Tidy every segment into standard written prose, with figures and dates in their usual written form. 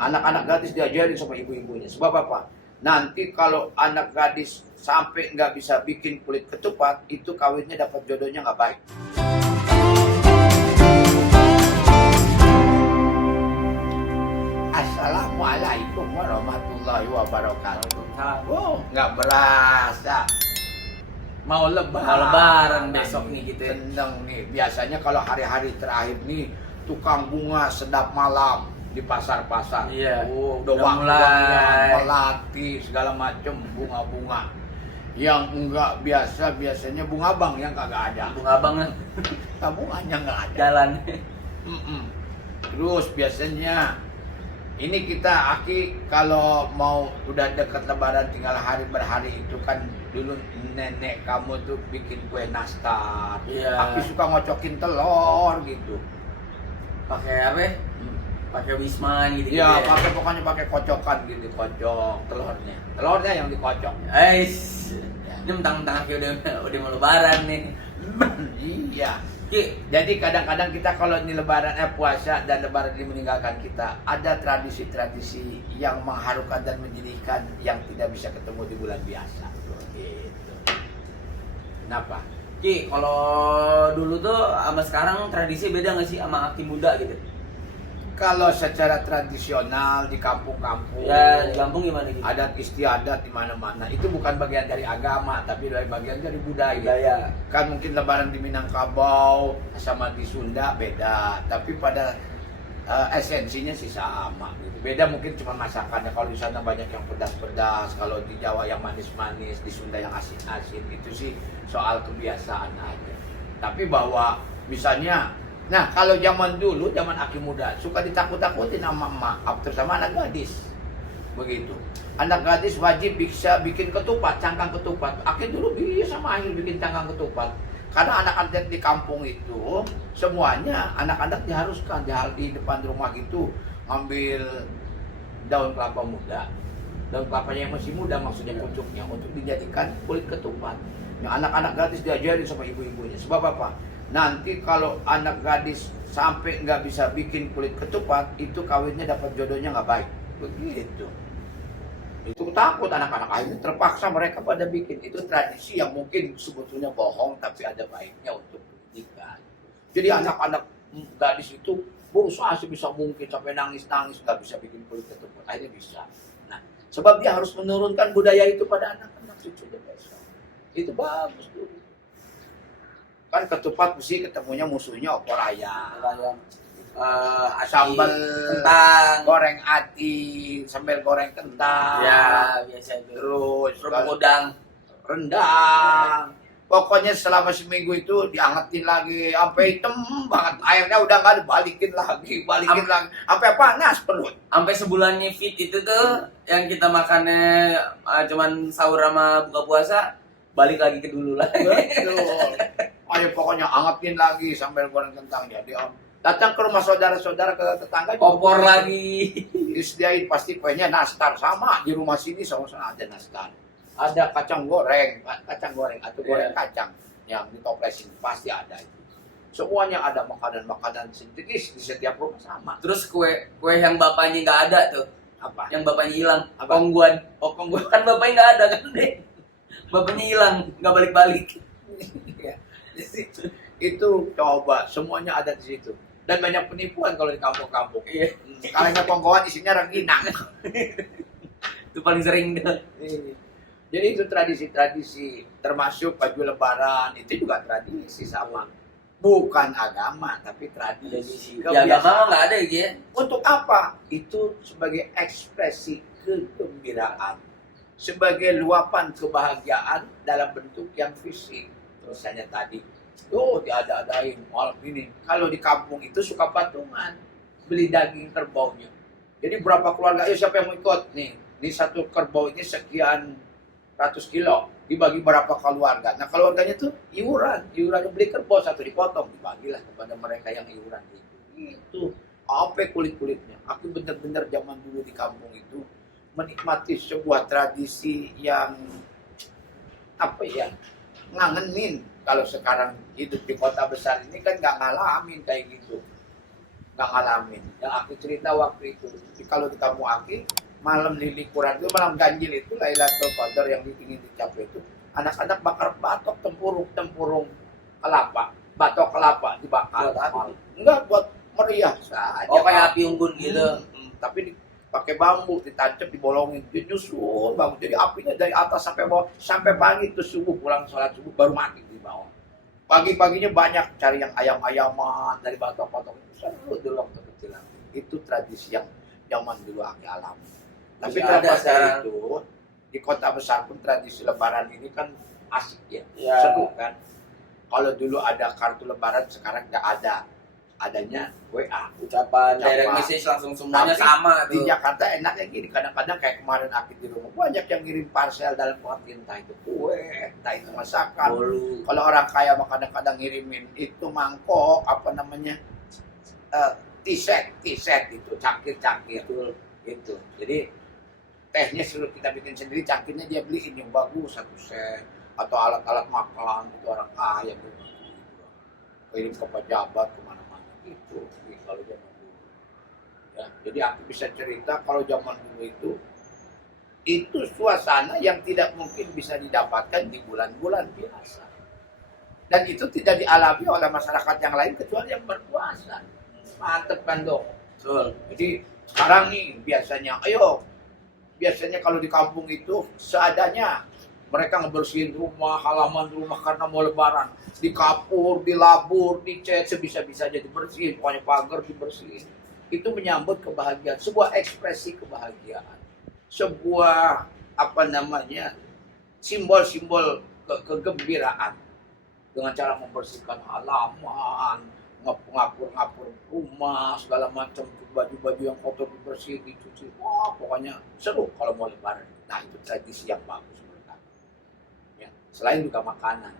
Anak-anak gadis diajarin sama ibu-ibunya. Sebab apa? Nanti kalau anak gadis sampai nggak bisa bikin kulit ketupat, itu kawinnya dapat jodohnya nggak baik. Assalamualaikum warahmatullahi wabarakatuh. Oh, nggak berasa. Mau lebaran besok nih gitu ya. Seneng nih. Biasanya kalau hari-hari terakhir nih, tukang bunga sedap malam di pasar-pasar. Iya. Oh, udah mulai melati segala macam bunga-bunga. Yang enggak biasa biasanya bunga bang yang kagak ada. Bunga abang kan Bunganya nggak ada. jalan. Terus biasanya ini kita Aki kalau mau udah dekat lebaran tinggal hari berhari itu kan dulu nenek kamu tuh bikin kue nastar. Iya. Aki suka ngocokin telur gitu. Pakai apa? Pakai wisman gitu. Iya, pokoknya pakai kocokan gitu, kocok telurnya. Telurnya yang dikocok. Ini mentang-mentang Aki udah mau lebaran nih. Iya. Ki, Jadi kadang-kadang kita kalau ini lebaran puasa dan lebaran ini meninggalkan kita, ada tradisi-tradisi yang mengharukan dan menjadikan yang tidak bisa ketemu di bulan biasa. Gitu. Kenapa? Ki, kalau dulu tuh sama sekarang tradisi beda nggak sih sama Aki muda gitu? Kalau secara tradisional di kampung-kampung, Ya, di kampung gimana gitu? adat istiadat di mana-mana itu bukan bagian dari agama, tapi dari bagian dari budaya. Budaya. Kan mungkin lebaran di Minangkabau sama di Sunda beda, tapi pada esensinya sih sama gitu. Beda mungkin cuma masakannya. Kalau di sana banyak yang pedas-pedas, kalau di Jawa yang manis-manis, di Sunda yang asin-asin. Itu sih soal kebiasaan aja. Tapi bahwa misalnya, nah kalau zaman dulu, zaman Aki muda, suka ditakut-takutin sama emak, terutama anak gadis. Begitu. Anak gadis wajib bisa bikin ketupat, cangkang ketupat. Aki dulu bisa mahir bikin cangkang ketupat. Karena anak-anak di kampung itu, semuanya anak-anak diharuskan di depan rumah gitu, ngambil daun kelapa muda. Daun kelapanya yang masih muda, maksudnya pucuknya, untuk dijadikan kulit ketupat. Nah, anak-anak gadis diajarin sama ibu-ibunya. Sebab apa? Nanti kalau anak gadis sampai nggak bisa bikin kulit ketupat, itu kawinnya dapat jodohnya nggak baik. Begitu. Itu takut anak-anak, akhirnya terpaksa mereka pada bikin. Itu tradisi yang mungkin sebetulnya bohong, tapi ada baiknya untuk pendidikan. Jadi anak-anak gadis itu berusaha sebisa mungkin sampai nangis-nangis nggak bisa bikin kulit ketupat, akhirnya bisa. Nah, sebab dia harus menurunkan budaya itu pada anak-anak cucunya besok. Itu bagus tuh. Kan ketupat mesti ketemunya musuhnya opor ayam, sambal kentang, goreng ati, sambal goreng kentang, ya biasa itu. terus Kerupuk udang, rendang. Pokoknya selama seminggu itu diangetin lagi sampai hitam banget, airnya udah nggak dibalikin lagi, sampai panas perut. sampai sebulannya fit itu tuh yang kita makannya cuman sahur sama buka puasa, balik lagi ke dulu lagi. Betul. Ayo pokoknya angetin lagi sambil goreng kentang. Jadi datang ke rumah saudara-saudara, ke tetangga juga Opor lagi. disediain pasti kuenya nastar, sama di rumah sini sama-sama ada nastar. Ada kacang goreng atau goreng kacang yang ditoplesin, pasti ada itu. Semuanya ada, makanan-makanan sintetis di setiap rumah sama. Terus kue yang bapaknya nggak ada tuh, Apa? yang bapaknya hilang, Apa? kongguan. Oh, kongguan. Kan bapaknya nggak ada kan deh, bapaknya hilang, nggak balik-balik. Itu coba semuanya ada di situ. Dan banyak penipuan kalau di kampung-kampung. Iya. Kalengnya kongkoan isinya rengginang. Itu paling sering deh. Jadi itu tradisi-tradisi, termasuk baju lebaran, itu juga tradisi sama. Bukan agama, tapi tradisi. Ya agama nggak ada ya. Untuk apa? Itu sebagai ekspresi kegembiraan. Sebagai luapan kebahagiaan dalam bentuk yang fisik. Misalnya tadi, diada-adain malam ini. Kalau di kampung itu suka patungan, beli daging kerbaunya. Jadi berapa keluarga, ayo siapa yang mau ikut? Nih satu kerbau ini sekian ratus kilo, dibagi berapa keluarga. Nah keluarganya tuh iuran beli kerbau satu dipotong, dibagilah kepada mereka yang iuran itu. Itu apa kulit-kulitnya. Aku bener-bener zaman dulu di kampung itu menikmati sebuah tradisi yang apa ya, ngangenin. Kalau sekarang hidup di kota besar ini kan nggak ngalamin kayak gitu. nggak ngalamin. Yang aku cerita waktu itu, kalau di kampung Aki, malam liburan itu, malam ganjil itu, Lailatul Qadar yang ingin dicapai itu, anak-anak bakar batok tempurung kelapa, batok kelapa dibakar. Buat apa? Enggak, buat meriah saja. Oh, kayak api unggun gitu. Tapi pakai bambu, ditancap, dibolongin, dinyusun bambu. Jadi apinya dari atas sampai bawah, sampai pagi itu subuh, pulang sholat subuh baru mati di bawah. Pagi-paginya banyak cari yang ayam-ayaman dari batok-batok itu. Seru dulu waktu kecil. Itu tradisi yang zaman dulu Aki alami. Tapi Masih ada terlepas dari sekarang. itu, di kota besar pun tradisi lebaran ini kan asik ya, Ya. seru kan. Kalau dulu ada kartu lebaran, sekarang nggak ada. Adanya WA. Ucapan Ucapan. direct message langsung semuanya Tapi sama Di tuh. Jakarta enaknya gini, kadang-kadang kayak kemarin Aki di rumah, banyak yang ngirim parcel dalam pengertian entah itu kue, entah itu masakan. Bolu. Kalau orang kaya mah kadang-kadang ngirimin itu mangkok, apa namanya, t-shirt itu, cangkir itu. Jadi tehnya suruh kita bikin sendiri, cangkirnya dia beliin yang bagus, 1 set, atau alat-alat makan itu orang kaya gitu. Kirim ke pejabat kemana-mana itu kalau zaman dulu. Ya, jadi aku bisa cerita kalau zaman dulu itu suasana yang tidak mungkin bisa didapatkan di bulan-bulan biasa. Dan itu tidak dialami oleh masyarakat yang lain kecuali yang berpuasa. Mantep kan dong. Betul. Jadi sekarang nih biasanya kalau di kampung itu seadanya mereka ngebersihin rumah, halaman rumah karena mau lebaran. Dikapur, dilabur, dicat, sebisa-bisanya dibersihin. Pokoknya pagar dibersihin. Itu menyambut kebahagiaan, sebuah ekspresi kebahagiaan. Sebuah, simbol-simbol kegembiraan. Dengan cara membersihkan halaman, ngapur-ngapur rumah, segala macam, baju-baju yang kotor dibersihin, dicuci. Wah, pokoknya seru kalau mau lebaran. Nah, itu tradisi yang bagus menurut aku. Ya, selain juga makanan.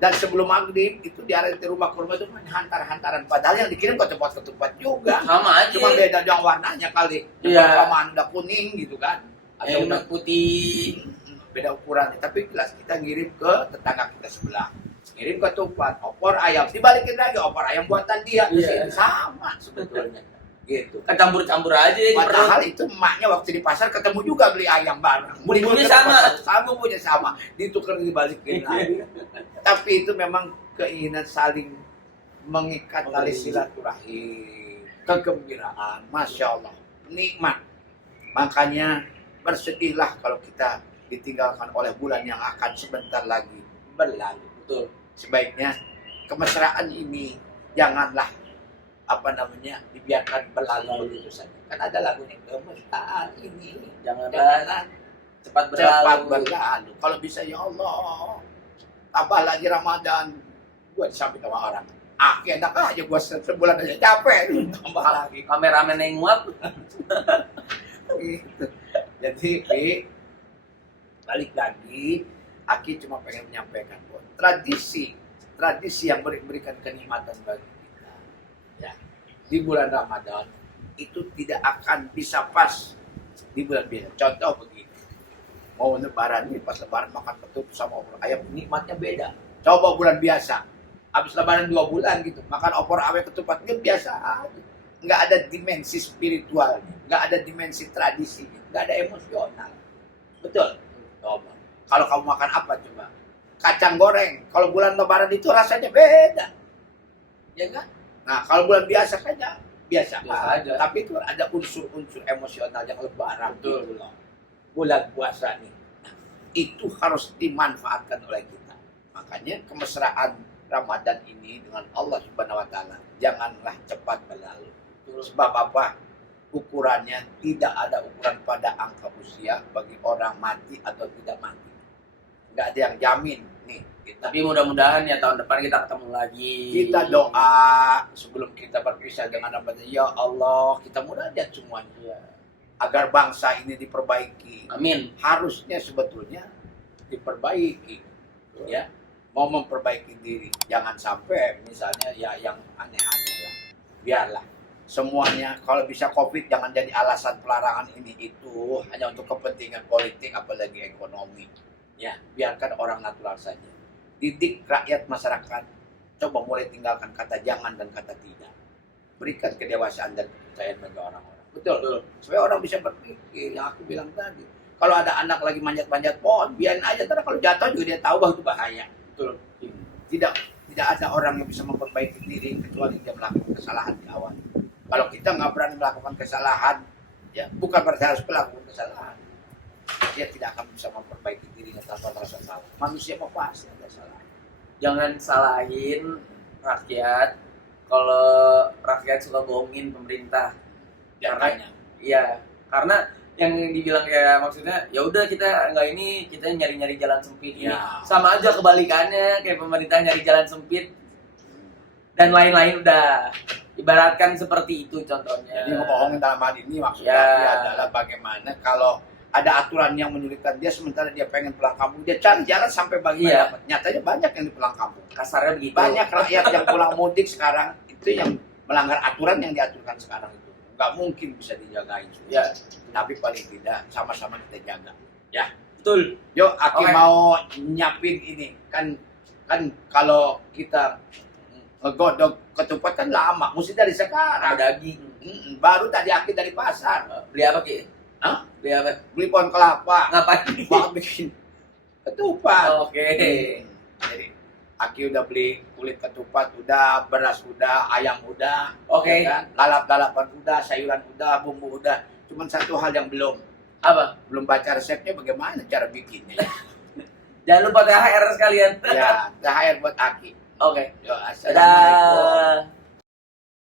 Dan sebelum maghrib itu di rumah ke rumah itu main hantar-hantaran. Padahal yang dikirim ke tempat juga. Sama aja. Cuma beda dong warnanya kali. Iya. Kelamaan udah kuning gitu kan. Atau Yang putih. beda ukurannya. Tapi jelas kita ngirim ke tetangga kita sebelah. Ngirim ke tempat opor ayam. Dibalikin lagi opor ayam buatan dia. Iya. Sama sebetulnya. Gitu. Kan campur-campur aja di Padahal perut. itu emaknya waktu di pasar ketemu juga beli ayam bareng. Bumbunya sama. Bumbunya sama. Ditukar dibalikin lagi. Tapi itu memang keinginan saling mengikat tali silaturahim. Kegembiraan. Masya Allah. Nikmat. Makanya bersedihlah kalau kita ditinggalkan oleh bulan yang akan sebentar lagi berlalu. Betul. Sebaiknya kemesraan ini janganlah dibiarkan berlalu begitu saja. Kan ada lagunya, kemesraan ini Janganlah cepat cepat berlalu. berlalu. Kalau bisa ya Allah, tambah lagi Ramadan, gua disamping sama orang. Enak aja gua sebulan aja capek, tambah lagi. Kameramen yang nguap. Gitu. Jadi, balik lagi, Aki cuma pengen menyampaikan bahwa tradisi yang memberikan kenikmatan bagi kita, ya, di bulan Ramadan itu tidak akan bisa pas di bulan biasa. Contoh begini, mau lebaran nih, pas lebaran makan ketupat sama opor ayam, nikmatnya beda. Coba bulan biasa, habis lebaran 2 bulan gitu, makan opor ayam ketupatnya biasa aja. Nggak ada dimensi spiritualnya, nggak ada dimensi tradisi, nggak ada emosional. Betul? Coba. Kalau kamu makan apa coba? Kacang goreng. Kalau bulan lebaran itu rasanya beda. Ya kan? Nah, kalau bulan biasa kayaknya biasa Biasa aja. Tapi itu ada unsur-unsur emosional yang lebaran. Betul. Gitu loh. Bulan puasa nih. Nah, itu harus dimanfaatkan oleh kita. Makanya kemesraan Ramadan ini dengan Allah Subhanahu wa taala janganlah cepat berlalu. Sebab apa? Ukurannya tidak ada ukuran pada angka usia bagi orang mati atau tidak mati. Nggak ada yang jamin nih kita. Tapi mudah-mudahan ya tahun depan kita ketemu lagi. Kita doa sebelum kita berpisah dengan Ramadan, ya Allah kita mudah-mudahan semuanya Iya. agar bangsa ini diperbaiki. Amin. Harusnya sebetulnya diperbaiki, ya, mau memperbaiki diri. Jangan sampai misalnya ya yang aneh-aneh lah. Biarlah semuanya, kalau bisa COVID jangan jadi alasan pelarangan ini itu hanya untuk kepentingan politik apalagi ekonomi. Ya, biarkan orang natural saja. Didik rakyat masyarakat, coba mulai tinggalkan kata jangan dan kata tidak. berikan kedewasaan dan kepercayaan bagi orang-orang. Betul. Betul. Supaya orang bisa berpikir, yang aku bilang tadi. Kalau ada anak lagi manjat-manjat pohon, biarin aja. Karena kalau jatuh juga dia tahu bahwa itu bahaya. Betul. Tidak ada orang yang bisa memperbaiki diri kecuali dia melakukan kesalahan di awal. Kalau kita nggak berani melakukan kesalahan, ya bukan berarti harus melakukan kesalahan. Dia tidak akan bisa memperbaiki dirinya tanpa merasa salah. Manusia mau pasti ada salah. Jangan salahin rakyat kalau rakyat suka bohongin pemerintah. Jangannya. Iya, karena yang dibilang kayak maksudnya ya udah kita nggak ini, kita nyari-nyari jalan sempit ini. Ya. Sama aja kebalikannya, kayak pemerintah nyari jalan sempit dan lain-lain udah. Ibaratkan seperti itu contohnya. Jadi ngebohongin dalam hal ini maksudnya Ya. dia adalah bagaimana kalau ada aturan yang menyulitkan dia sementara dia pengen pulang kampung, dia cari jalan sampai bagaimana Iya. dapat. Nyatanya banyak yang di pulang kampung. Kasarnya begitu. Banyak rakyat yang pulang mudik sekarang itu yang melanggar aturan yang diaturkan sekarang itu. Nggak mungkin bisa dijagain semua. Ya, Tapi paling tidak sama-sama kita jaga. Ya. betul. Yuk, Aki Oke. mau nyiapin ini. Kan kalau kita ngegodok ketupat kan lama, mesti dari Ada sekarang. daging. Baru tadi Aki dari pasar. Beli apa Ki? Hah? Beli apa? Beli pohon kelapa. Ngapain? Mau bikin ketupat. Oke. Jadi Aki udah beli kulit ketupat, udah beras udah, ayam udah, Oke. ya kan? Lalap-lalapan udah, sayuran udah, bumbu udah. Cuman satu hal yang belum Apa? baca resepnya bagaimana cara bikinnya. Jangan lupa THR sekalian. Ya, THR buat Aki. Oke. Yo, assalamualaikum. Dadah.